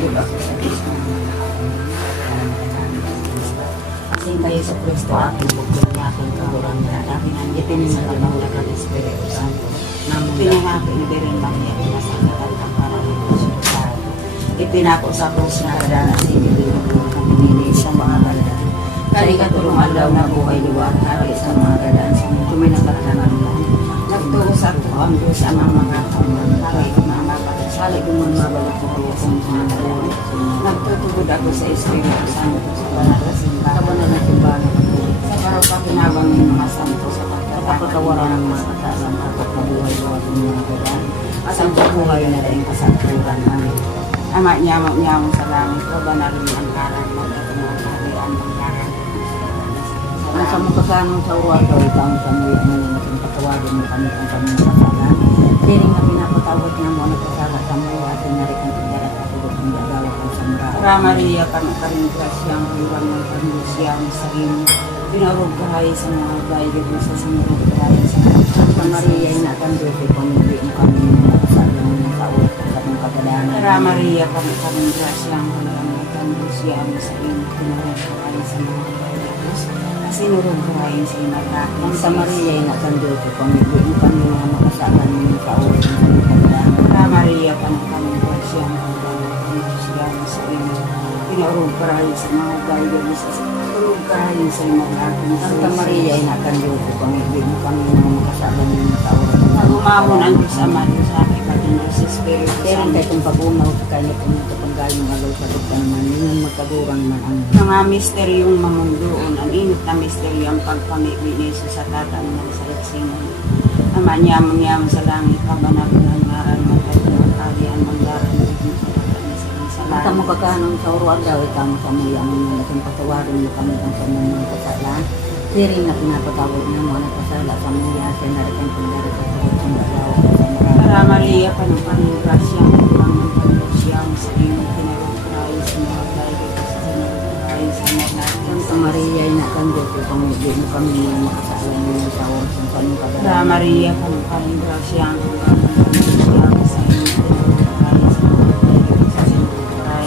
tugod ako sa Kristo. Kasi kayo sa Kristo aking bukod niya aking kaguran niya. Aking ang ipinin na lang ng Espiritu Santo. Pinangako ni Berin Maria pinasagatan ang Paralitos sa ipinako sa krus na kadana sa inibigong kami nili sa mga baladaan. Kali katulungan daw na buhay liwat hari sa mga dadaan sa mga tuminagkatanan mo. Nagtuo sa ako ang Diyos ang mga kamang hari mga mapakasali kung mabalik ko ko sa mga buhay. Nagtutugod ako sa Espiritu Santo sa banal na simbahan. Sa banal na simbahan sa parapakinabang ng mga santo sa pagkakawaran ng mga katasan at pagkabuhay liwat ng mga dadaan. At ang pagbuhay na rin kasaturan namin. Ama nyamang sa langit, o banalin ang karang magkatungan kahalian ng karang. Ang sa mga kasanong sa uruan daw, ikaw sa mga natin patawagin mo kami ang kami kasalan. Siring na pinapatawag niya mo ang nagkasala sa mga at narik ang pagdarat at tulog ng gagawa ang samra. Ra Maria, karing grasyang iwan ng panglusiyang sa rin. Pinarog kahay sa mga bayan sa sinurog kahay sa mga. Sa Maria, inatan doon sa pamilya mo kami mga kasalan ng kaulat at kami kagadanan. Ra Maria, karing grasyang iwan ng panglusiyang sa rin. Pinarog kahay sa mga bayan sinurog kahay sa inatake. Sa Maria, inatan doon sa pamilya mo kami mga kasalan ng kaulat at kami kagadanan. Ra Maria, karing grasyang iwan ng panglusiyang sa rin. Pinarog kahay sa mga bayan sa tulog kayo sa mga aking Santa Maria, inakan Diyos ko pamilya mo kami mga makasalan ng tauran. Nagumahon ang Diyos Ama, Diyos aking Panginoon sa Espiritu Santo. Kaya tayo kung pag-umaw sa kanya kung ito agaw sa dugta naman, yun magkagurang man ang mga misteryong mamundoon, ang init na misteryo ang pagpamili ni Jesus sa tatang ng salaksingan. Ama niyamang sa langit, kabanagin ang ngaran, magkagurang kalian, manggaran, at mo kakanon sa uruan daw, itamo sa mga ang natin patawarin mo kami ang sa mga kasalan. Siring na pinapatawag na mga nagkasala sa mga siya na rin ang pagdarat at sa galaw sa marami. Para Maria, panong grasya, ang pagdasyang sa iyong pinagkakaray sa mga tayo sa pinagkakaray sa mga Santa Maria, inakando ko pamilya mo kami mga makasalan mo sa oras ng panong kagalan. Para Maria, panong grasya, ang pagdasyang sa iyong pinagkakaray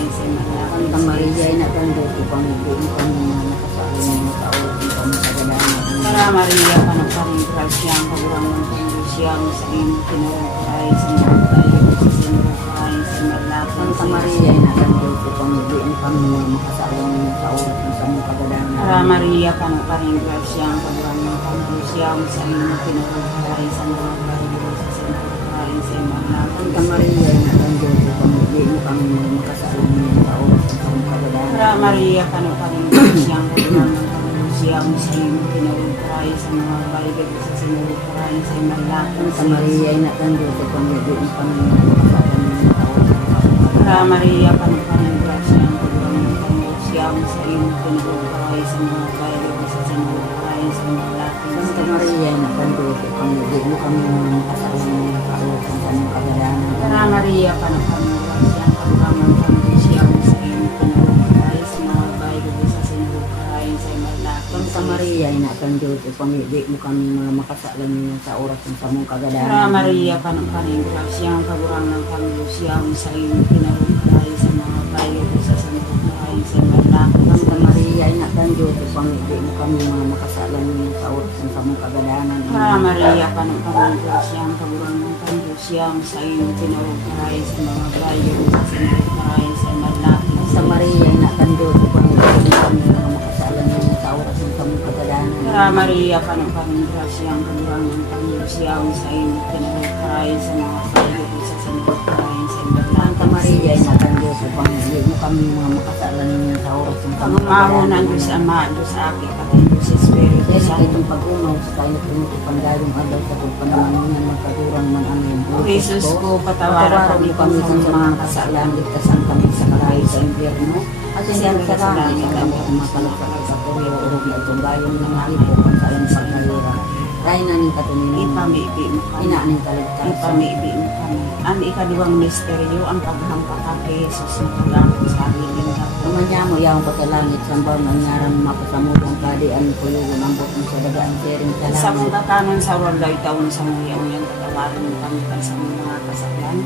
sa mga Santa Maria, inakando ko pamilya mo kami mga makasalan mo sa oras ng panong kagalan. Para Maria, panong grasya, ang pagurang ng panglusyang sa iyong pinagkakaray sa mga tayo sa pinagkakaray sa mga Santa Maria, inakando ko pamilya mo kami mga makasalan mo sa oras ng panong kagalan. Para Maria, panong grasya, ang pagurang ng panglusyang sa iyong pinagkakaray sa mga tayo sa pinagkakaray sa mga Santa Maria, inakando ko pamilya mo kami mga makasalan mo sa oras ng panong kagalan. Para Maria, panong grasya, ang pagurang ng panglusyang sa iyong pinagkakaray sa mga tayo sa pinagkakaray sa mga Santa Maria, inakando ko pamilya mo kami mga makasalan mo sa oras ng panong kagalan. Para Maria, panong grasya, ang pagurang ng panglusyang sa iyong pinagkakaray sa mga tayo sa pinagkakaray sa mga Santa Maria, inakando ko pamilya mo kami mga makasalan mo sa oras ng panong kagalan. Para Maria, panong grasya, ang pagurang ng panglusyang sa iyong pinagkakaray sa mga tayo sa pinagkakaray sa mga Santa Maria, inakando ko pamilya mo kami mga makasalan mo sa oras ng panong kagalan. Para Maria, panong grasya, ang pagurang ng panglusyang sa iyong pinagkakaray sa mga tayo sa pinagkakaray sa mga Santa Maria, inakando ko pamilya mo kami mga makasalan mo sa oras ng panong kagalan. Para Maria, panong grasya, ang pagurang ng panglusyang sa iyong pinagkakaray sa mga tayo sa pinagkakaray sa mga Santa Maria, inakando ko pamilya mo kami mga makasalan mo sa oras ng panong kagalan. Para Maria, panong grasya, ang pagurang ng panglusyang sa iyong pinagkakaray sa mga tayo sa pinagkakaray sa mga Santa Maria, inakando ko pamilya mo kami mga makasalan mo sa oras ng panong kagalan. Ang Diyos Ama, Diyos Aki, pati Diyos Espiritu. Kaya itong pag-umaw sa tayo pinuto pandalong adlaw sa pagpanaman niya magkadurang man ang iyong O Jesus ko, patawaran kami sa mga kasalan, ligtasan kami sa kalahi sa impyerno. At hindi ang salamat ng kami ang makalagay sa puriyo o rog na itong bayan ng ipo kung sa iyong pagkayura. Ray na ning katumino, Ipamibi mo kami. inaaning kaligtasan. Ipamibi mo kami. Ang ikaliwang misteryo, ang paghampa kay Jesus na kagamit sa amin. Naman niya mo yaong patalangit sa baw ng ngaran mapasamutong kadian ko yung ambot mo sa dagaan sharing Sa salamat. mga kanon sa walay taon sa muyang katawaran mo kami sa mga kasalan.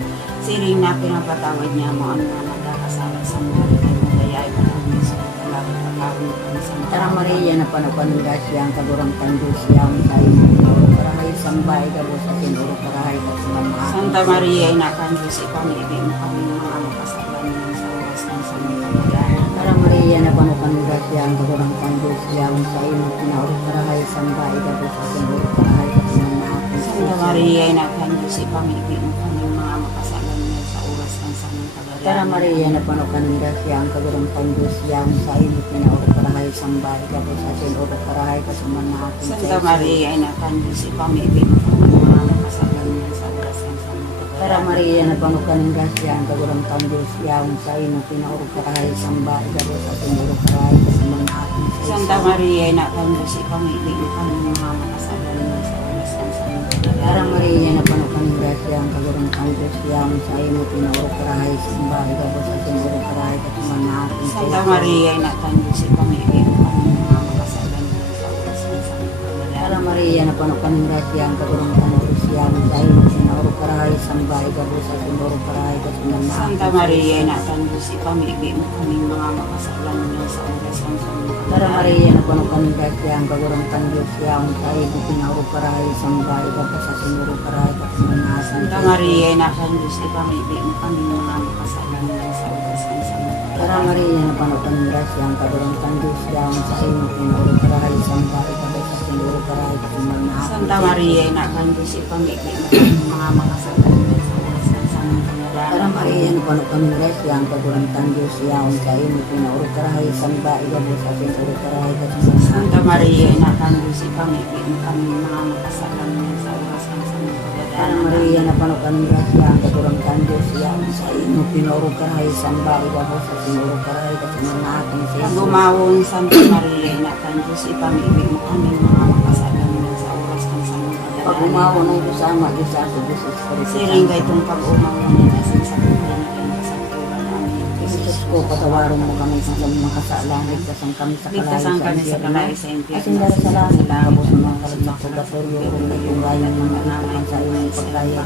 Siring na pinapatawad niya mo ang mga nagkakasala kasanggan kay magayay pa kami sa talagang pagkawin kami sa mga Tara Maria na panupanugas yang kagurang tandus yang sa imo pinuro karahay sambay gabo sa pinuro karahay at sumama. Santa Maria inakan Diyos ipamibig mo kami mga makasalan ng sa oras ng sa mga kamagayan. Tara Maria na panupanugas yang kagurang tandus yang sa imo pinuro karahay sambay gabo sa pinuro karahay at sumama. Santa Maria inakan Diyos ipamibig mo kami mga makasalan ng sa oras ng sa mga kamagayan. Tara Maria na panupanugas yang kagurang tandus yang sa imo pinuro karahay sambay gabo sa pinuro karahay at sumama. Santa Maria inakan Diyos ipamibig mo kami mga makasalan ng sa oras ng sa mga kamagayan. Tara Maria na panupanugas yang kagurang tandus yang sa imo pinuro karahay sambay gabo sa pinuro karahay at sumama. Santa Maria inakan Diyos ipamibig mo kami mga makasalan ng sa oras ng sa mga kamagayan. Tara Maria na panupanugas yang kagurang tandus yang sa imo pinuro karahay sambay gabo sa pinuro karahay at sumama. Santa Maria inakan Diyos ipamibig mo kami mga makasalan ng sa oras ng sa mga kamagayan. Tara Maria na panupanugas yang kagurang tandus yang sa imo pinuro karahay sambay gabo sa pinuro karahay at sumama. Santa Maria inakan Diyos ipamibig mo kami mga makasalan ng sa oras ng sa mga Tara kamagayan. Maria na panupanugas yang kagurang tandus yang sa imo pinuro karahay sambay gabo sa pinuro karahay at sumama. Santa Maria inakan Diyos ipamibig mo kami mga makasalan ng sa oras ng sa mga Tara kamagayan. Maria na panupanugas yang kagurang tandus yang sa imo pinuro karahay sambay gabo sa pinuro karahay at sumama. Santa Maria inakan Diyos ipamibig mo kami mga makasalan ng sa oras ng sa mga kamagayan. Tara Maria na panupanugas yang kagurang tandus yang sa imo pinuro karahay sambay gabo sa pinuro karahay at sumama. Santa Maria inakan Diyos ipamibig mo kami mga makasalan ng sa oras ng sa mga Tara kamagayan. Maria na panupanugas yang kagurang tandus yang sa imo pinuro karahay sambay gabo sa pinuro karahay at sumama. Pag umawon Santa Maria inakan Diyos ipamibig mo kami mga makasalan ng sa oras ng sa mga Pag kamagayan. umawo ng kasama Diyos ako Jesus Christ. Siring gaytong pag-umawon ng asin sa buhay na kayo sa tuwan namin. Jesus ko, patawarin mo kami sa mga kasalan, ligtasan kami sa Ligtasan kami sa kalay sa Asin dara sa langit, kabos ng mga kalagmak ko, gatoryo ko, nagtungayan ng mga naman sa iyong pagkaya.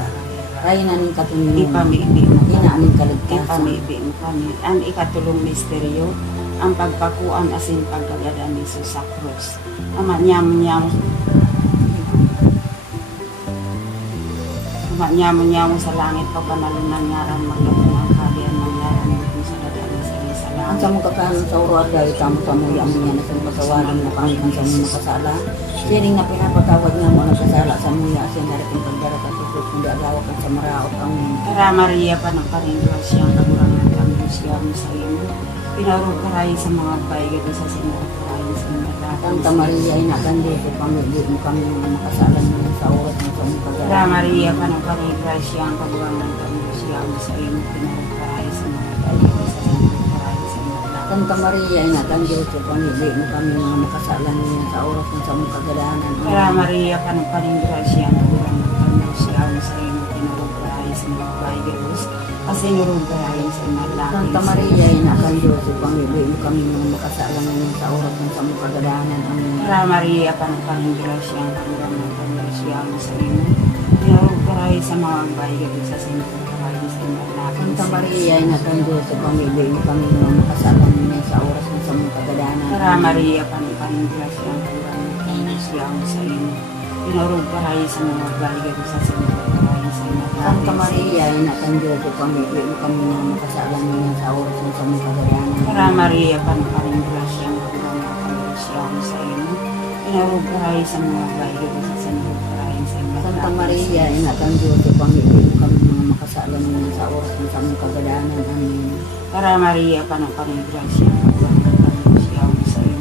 Kaya na ning katunin, Ipamibig mo kami. hinaaning kaligtasan. Ipamibig mo kami. Ang ikatulong misteryo, ang pagpakuan asin pagkagada ni Jesus sa krus. Amanyam-nyam sa langit pagpanalunan ngaran maglabong ang kalian ng ngaran mo sa dadaan sa iyo sa Ang langit. sa mong kakanon sa uro at gawin tamo sa mga yaman niya na sa patawarin mo kami ang sa mga makasala. Siring na pinapatawad nga mo nagkasala sa mga asin darating pagdarat at Jesus, hindi agawak ang sa maraot ang Kara Maria pa ng paringgas siyang kagurangan kang Diyos yaw sa iyo. Pinarong karay sa mga baygad sa sinarong karay sa mga Santa Maria, inakan Diyos, pamigil mo kami mga makasalan mo sa oras ng sa mga Kara kagalaman. Maria pa ng paringgas siyang kagurangan kang Diyos yaw sa iyo. Pinarong karay sa mga baygad sa sinarong karay sa mga Santa Maria, inakan Diyos, pamigil mo kami mga makasalan mo sa oras ng sa mga kagalaman. Kara Maria pa ng paringgas siyang kagurangan kang Diyos yaw sa iyo. Pinarong karay sa mga baygad kasi nurong karay sa mga langit. Santa Maria, inakan Diyos, pamigil mo kami mga makasalan mo sa oras ng sa mga kagalaman. Amen. Kara Maria pa ng paringgas siyang kagurangan kang Diyos yaw sa iyo. Pinarong karay sa mga baygad sa sinarong karay sa mga langit. Santa Maria, inakan Diyos, pamigil mo kami mga makasalan mo sa oras ng sa mga kagalaman. Kara Maria paning grasya ang kurang siya sa iyo. Pinarong karay sa mga baligay sa sinarong karay sa mga Santa Maria, inakan Diyos, pamigil mo kami mga makasalan mo sa oras ng sa mga kagalaman. Kara Maria paning grasya ang kurang siya sa iyo. Pinarong karay sa mga baligay sa sinarong karay sa mga Santa Maria, inakan Diyos, pamigil mo kami mga makasalan mo sa oras ng sa mga kagalaman. Amen. Kara Maria paning grasya ang kurang siya sa iyo.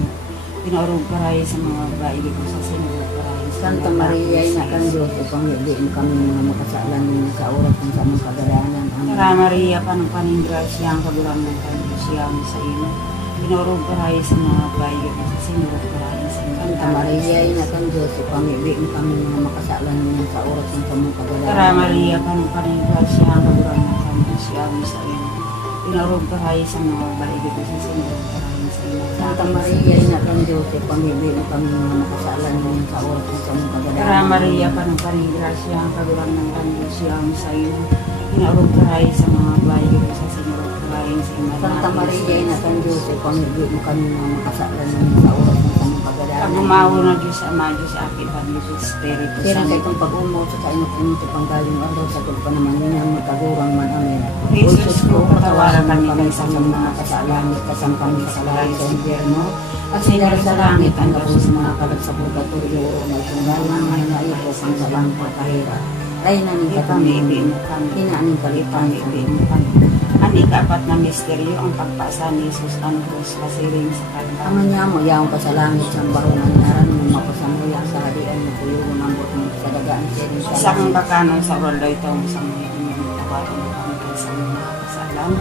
Pinarong karay sa mga baligay sa sinarong karay sa Santa Maria, inakan Diyos, pamigil mo kami mga makasalan mo sa oras ng sa mga kagalaman. Amen. Kara Maria paning grasya ang kagurangan ng siya sa iyo. Pinarong karay sa mga baligay sa sinarong karay sa mga Santa Maria, inakan Diyos, pamigil mo kami mga makasalan mo sa oras ng sa mga Kara kagalaman. Maria paning grasya ang kagurangan ng siya sa iyo. Pinarong karay sa mga baligay sa sinarong karay sa mga Santa Maria, inakan Diyos, pamigil mo kami mga makasalan mo sa oras ng sa mga Kara kagalaman. Maria paning grasya ang kagurangan ng siya sa iyo. Pinarong karay sa mga baligay sa sinarong karay rain sa iman Santa Maria, ina kang Diyos, ipamigay mo kami mga makasalan niya sa oras ng kanyang pagdadaanan. Pag-umawa na Diyos Ama, Diyos Api, Panginoon, Espiritu Kaya Santo. kay itong pag-umaw sa kainot pumunto panggaling araw, sagot pa naman niya ang magkagurang man amin. Jesus ko, patawaran kami sa mga kasalanan, kasang kami sa lahat sa impyerno. At sinara sa langit, ang gabong sa mga kalat sa purgatorio, na itunggal ng mga naibos ang salang pagkahira. Ay naning Ipamibig kataming, mo kami. hinaaning kalipan sa Ipamibig mo kami. Ang ika-4 na misteryo, ang pagpasa ni Jesus ang krus, pasiring sa kanta. Ang niya mo, yaong ka sa langit, siyang bahungan naran mo, mapasamuya sa harian mo, kuyugon ang bot mo, sa dagaan siring sa Sa kang bakanon sa world ito, sa mga tawaran mo kami sa mga kasalan.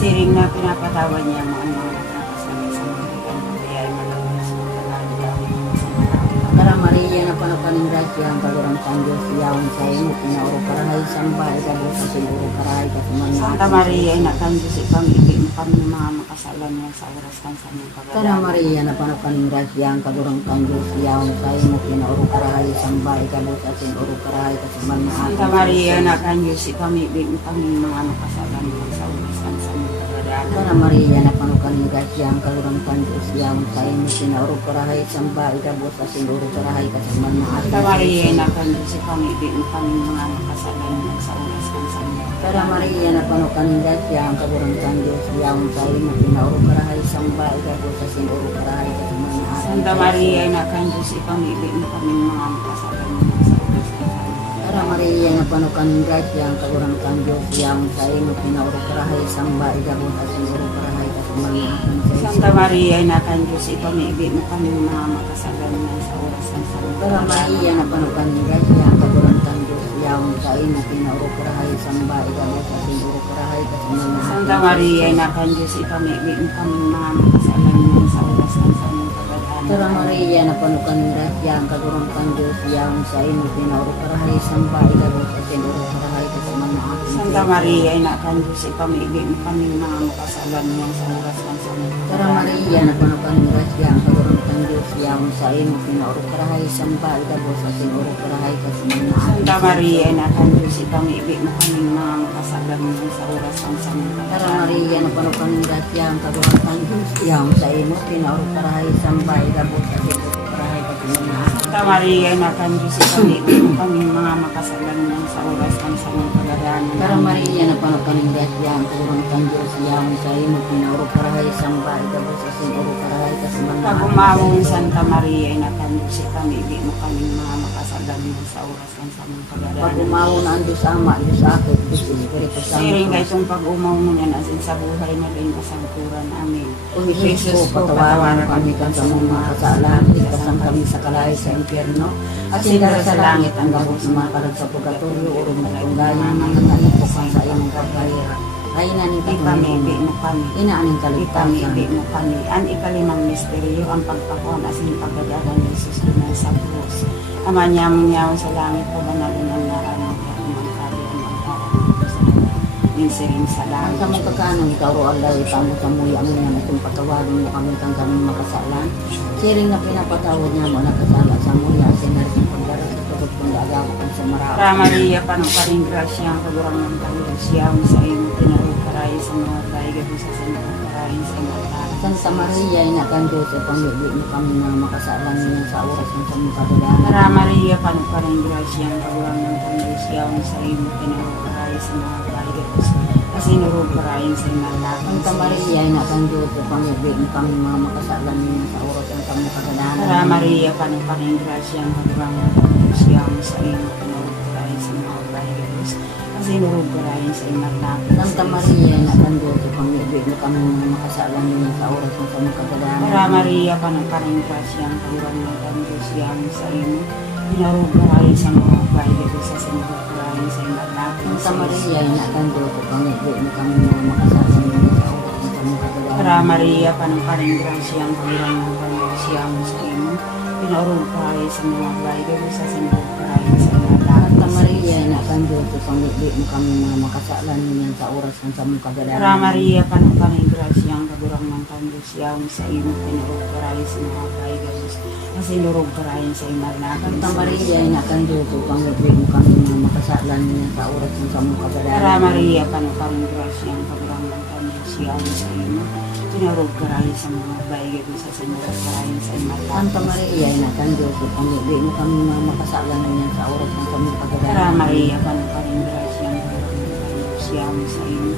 Siring na pinapatawad niya mo ang mga nagkakasala sa mga ikan. Kaya ay malakas mo talaga gawin mo sa mga Para Maria na panukaning grasya ang kagurang sang Diyos yaong sa imo pinauro karahay sambay sa busa siguro karahay kasumanya Santa Maria, ina kang Diyos, ipamibig mo kami ng mga makasalan mo sa oras kang sa mga Para pagdadaan. Maria na panukaning grasya ang kagurang sang Diyos yaong sa imo pinauro karahay sambay sa busa siguro karahay kasumanya Santa Maria, ina kang Diyos, ipamibig mo kami ng mga makasalan mo sa oras kang sa mga pagdadaan. Para Maria na panukaning grasya ang kagurang sang Diyos yaong sa imo pinauro karahay sambay sa busa siguro karahay kasumanya Santa Maria, ina kang Diyos, ipamibig mo kami ng mga makasalan mo sa oras kang sa mga Para Maria na panukaning grasya ang kagurang sang Diyos yaong sa imo pinauro karahay sambay sa busa siguro karahay kasumanya Santa Maria, ina kang Diyos, ipamibig mo kami ng mga makasalan mo sa oras kang sa mga Para Maria na panukaning grasya ang kagurang sang Diyos yaong sa imo pinauro karahay samba igabot at siguro karahay kasumanya Santa Maria, ina kang Diyos, ipamibig mo kami ng mga makasalan mo sa oras kang sa mga Para Maria na panukaning grasya ang kagurang sang Diyos yaong sa imo pinauro karahay samba igabot at siguro karahay kasumanya Santa Maria, ina kang Diyos, ipamibig mo kami ng mga makasalan mo sa oras kang sa mga pagdadaan. Para Maria na panukaning grasya ang kagurang sang Diyos yaong sa imo pinauro karahay samba igabot at siguro karahay kasumanya Santa Maria, ina kang Diyos, ipamibig mo kami ng mga makasalan mo sa oras kang sa mga Para pagdadaan. Maria na panukaning grasya ang kagurang sang Diyos yaong sa imo pinauro karahay samba igabot at siguro karahay kasumanya Santa Maria, ina kang Diyos, ipamibig mo kami ng mga makasalan mo sa oras kang sa mga Para pagdadaan. Maria na panukaning grasya ang kagurang sang Diyos yaong sa imo pinauro karahay sambay gabot at siguro karahay kasumanya Santa Maria, ina kang Diyos, ipamibig mo kami ng mga makasalan mo sa oras kang sa mga pagdadaan. Para Maria na panukaning grasya ang kagurang sang Diyos yaong sa imo pinauro karahay sambay gabot at siguro karahay kasumanya Pag umawong Santa Maria, ina kang Diyos, ipamibig mo kami ng mga makasalan mo sa oras kang sa mga pagdadaan. Pag umawo na ang Diyos Ama, Diyos Akit, Diyos Espiritu Siring Santo. kay itong pag-umaw mo yan asin sa buhay na rin kasangkuran. Amen. O Jesus ko, patawaran kami kan sa mga kasalanan, ikasan kami sa kalay sa impyerno, at sindara sa langit ang gabot ng mga kalat sa purgatorio, urong na tunggayan ng mga nalipukan sa iyong pagkahira. Ay naning Ipamibig katunong, mo kami. inaaning Ipamibig kaligtasan. mo kami. Ang ikalimang misteryo, ang pagpakon asin pagdadagan ni Jesus na sa krus. Ama niyaw sa langit, pabanalin ang lahat ng umangkali ang magdarang sa minsiring sa Ang langit. samong kakanon, ikaw ro Allah, itamo sa muya mo yan, at yung patawarin mo kami kang kami makasalan. Siring na pinapatawad niya mo nakasala sa muya, sinarin ang pagdaras sa tugot kung agawa kang sa marami. Para Maria, panukaring grasya, ang kagurang ng Panginoon sa iyong tinarukaray sa mga kaiga sa sinakaray sa mga tao. Santa Maria, ina kang Diyos, ipamigay mo kami ng makasalan niya sa oras ng samong kadalanan. Para Maria, panukaring grasya, ang kagurang ng Panginoon sa iyong tinarukaray sa mga kaiga kasi narukaray sa mga tao. Santa Maria, ina kang Diyos, ipamigay mo kami ng mga makasalan niya sa oras ng samong kadalanan. Para Maria, panukaring grasya, ang kagurang ng Panginoon sa iyong tinarukaray sa mga kaiga kasi narukaray sa mga tao. Santa Maria, ina kang Diyos, ipamigay mo kami ng mga makasalan niya sa oras ng samong kadalanan. Para Maria, panukaring grasya, ang kagurang ng Panginoon sa iyong tinarukaray sa mga kaiga sa sinakaray sa mga tao. Santa Maria, ina kang Diyos, ipamigay mo kami ng mga makasalan niya sa oras ng samong kadalanan. Para Maria, panukaring grasya, ang kagurang ng Panginoon sa iyong tinarukaray sa mga kaiga sa sinakaray sa mga tao. Santa Maria, ina kang Diyos, ipamigay mo kami ng mga makasalan niya sa oras ng samong kadalanan. Para Maria, panukaring grasya, ang kagurang ng Panginoon sa iyong tinarukaray sa mga kaiga kasi narukaray sa mga tao. Santa Maria, ina kang Diyos, ipamigay mo kami ng mga makasalan niya sa oras ng samong Para kadalanan. Maria, panukaring grasya, ang kagurang ng Panginoon siya sa imo. Tinarog karayo sa mga bayi sa Senyor karayo sa imo. Santa Maria, Ina ng Diyos, ipamili mo kami mga makasalan niyan sa oras ng kami Sara pagdadaan. Maria, panukaring grasya, siya sa imo.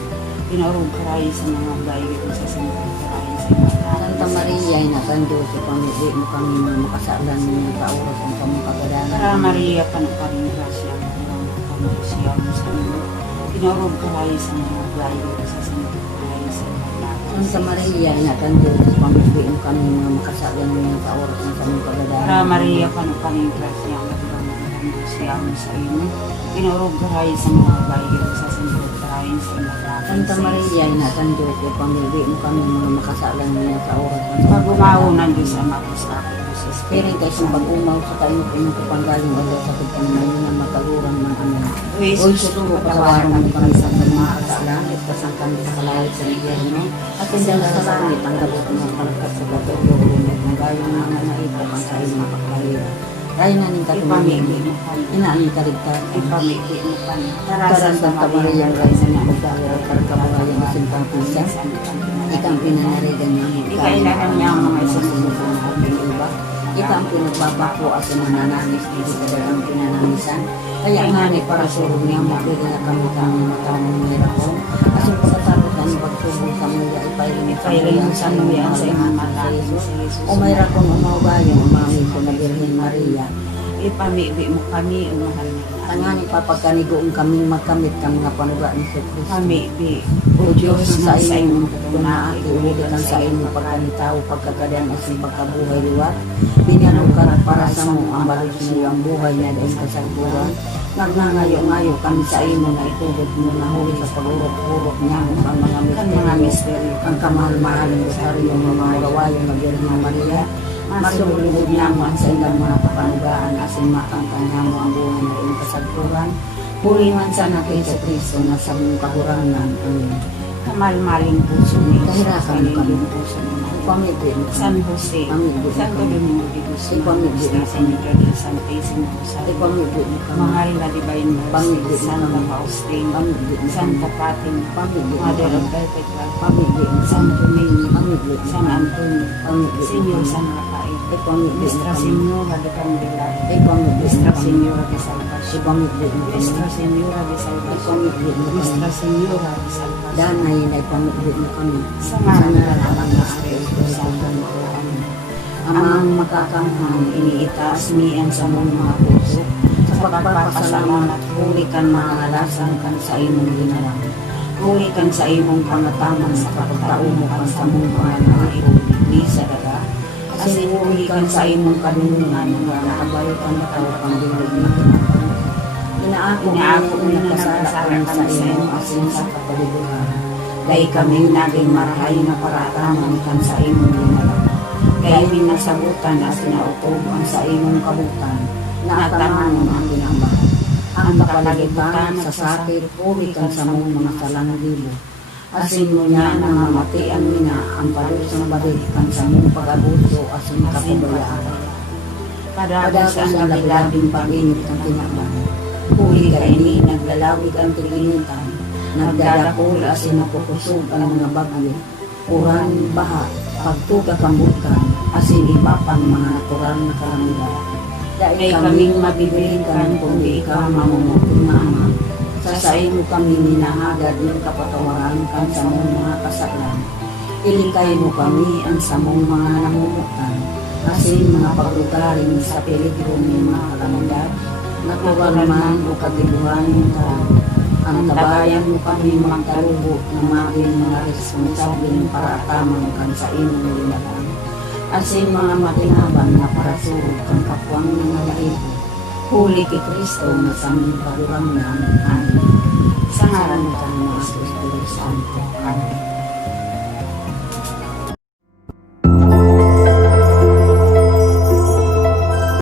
Tinarog karayo sa mga bayi sa Senyor karayo sa imo. Santa Maria, Ina ng Diyos, ipamili mo kami mga makasalan niyan sa oras ng kami pagdadaan. Sara Maria, panukaring grasya, siya sa imo. Tinarog karayo sa mga bayi sa Senyor karayo sa imo. Santa Maria, Ina ng Diyos, ipamili mo kami mga makasalan niyan sa oras ng kami pagdadaan. Sara Maria, panukaring grasya, siya sa imo. Tinarog karayo sa mga bayi sa Senyor karayo sa imo. Santa Maria, Ina ng Diyos, ipamili mo kami mga makasalan niyan sa oras ng kami Pag-umaw ng Diyos Ama ko sa akin, Jesus. Piring kayo sa pag-umaw sa kayo ng kapanggaling wala sa pagpanayin ng mataguran ng amin. O Uy, Jesus, susuko patawaran mo kami sa mga kasalanan, ipasang kami sa kalawit sa impyerno, at hindi sa langit ang gabot ng palagkat sa patulo, ulunod ng gayong mga naipok ang sa iyong mapagkahira. Kaya na ning katumingin, Ipamigay mo kami. inaanin kaligtas, Ipamigay mo kami. Tarasan Santa Maria, Raisa ng Magdala, Karkabuhayan, Sintang Pisa, ikang pinanarigan niya mo, Ikailangan niya ang mga sinusunod ng ating iba, ikang pinagbabako at nanananis, hindi ka dalang pinananisan, kaya nga ni para surog niya mabili na kami kami matamang mirako, kasi pagkatapos ng pagsubok sa mga ipailing sa nuyan sa imang mata, o mayra kong umaubayong umami ko na Birhen Maria, Ipamigay mo kami, o mahal na lang. tangani papagkanigoong kaming magkamit ng mga panuga ni Kristo. Pamigay. O Diyos, sa imong tunaat, iulitan sa imong pagkanitaw, pagkagadan at sa pagkabuhay liwat, binyanong ka na para sa mo ang balik mo ang buhay na dahil kasagburan. Nagnangayo-ngayo kami sa imo na itulog mo na huli sa pag-urok-urok niya ang mga Ang mga misteryo, misteryo. ang kamahal-mahaling rosaryo ng mga gawain na Birhen Maria, masulubog niya mo ang sa ilang mga kapanugaan asin makangkan niya mo ang buhay na iyong kasagpuran. Pulingan sana kay sa Kristo na sa mong kahurangan. Amen. Kamal-maling puso ni Kahirapan mo kami. puso ni Pamigin. San Jose, Pamigin. Santo Domingo de Guzman, Ipamigin. Señor de Santísimo Rosario, Pamigin. Mahal na Divine Pamigin. Mercy, Santa Faustina, Pamigin. Santa Fatima, Pamigin. Mother of Perpetual, Pamigin. San Domingo, Pamigin. San Antonio, Pamigin. Señor San Rafael, Pamigin. Nuestra Señora de Candela, Pamigin. Nuestra Señora de Salvación, Pamigin. Nuestra Señora de Salvación, Pamigin. Nuestra Señora de Salvación, Danay na ipamigin mo kami. sa ngalan ng Espiritu Santo. Amang makakamhang iniitaas niyan sa mong mga puso, sa pagpapasalamat, huli kan mga alasan kan sa imong ginawa. Huli kan sa imong pangataman sa pagtaumo kan sa mong mga naihuli sa daga. Asin huli kan sa imong kadunungan nga nakabayo kan na tao pang binulig na kinapang. Inaako na nakasala kami sa imong asin sa kapalibutan. Dahil kami naging marahay na parataman kan sa imong ginawa. Kaya minasabutan at sinautoban sa imong kabutan na ataman ang ginambahan. Ang kapalibutan sa sakit, purikan sa mong mga salanglibo. Asin mo niya na mamatian mina ang palusang balikan sa mong pag-abuso asin kapabayaan. Padagos ang labilabing pag-init ng tinabahan. Huli ka ini, naglalawig ang tiginitan. Nagdadakul asin napukusog ang mga bagyo. Uran, baha, pagtuga kambukan, asin ipapang mga natural na kalamidad. Dahil kaming mabibilikan kung di ikaw mamumuting na ama. Sa iyo kami minahagad ng kapatawaran kan sa mong mga kasaklan. Ilikay mo kami ang sa mong mga namumutan. Asin mga paglugaring sa peligro ng mga kalamidad. Nakuwalman o katibuhan ng tarang. Ang tabayan mo kami magkalubo na maging mga responsabling para tamang kan sa inyong nilalang. Asin mga matinaban na para surog kang kapwang ng malaibo. Huli kay Kristo na sa aming pagurang namin. Amen. Sa ngalan ng Espiritu Santo. Amen.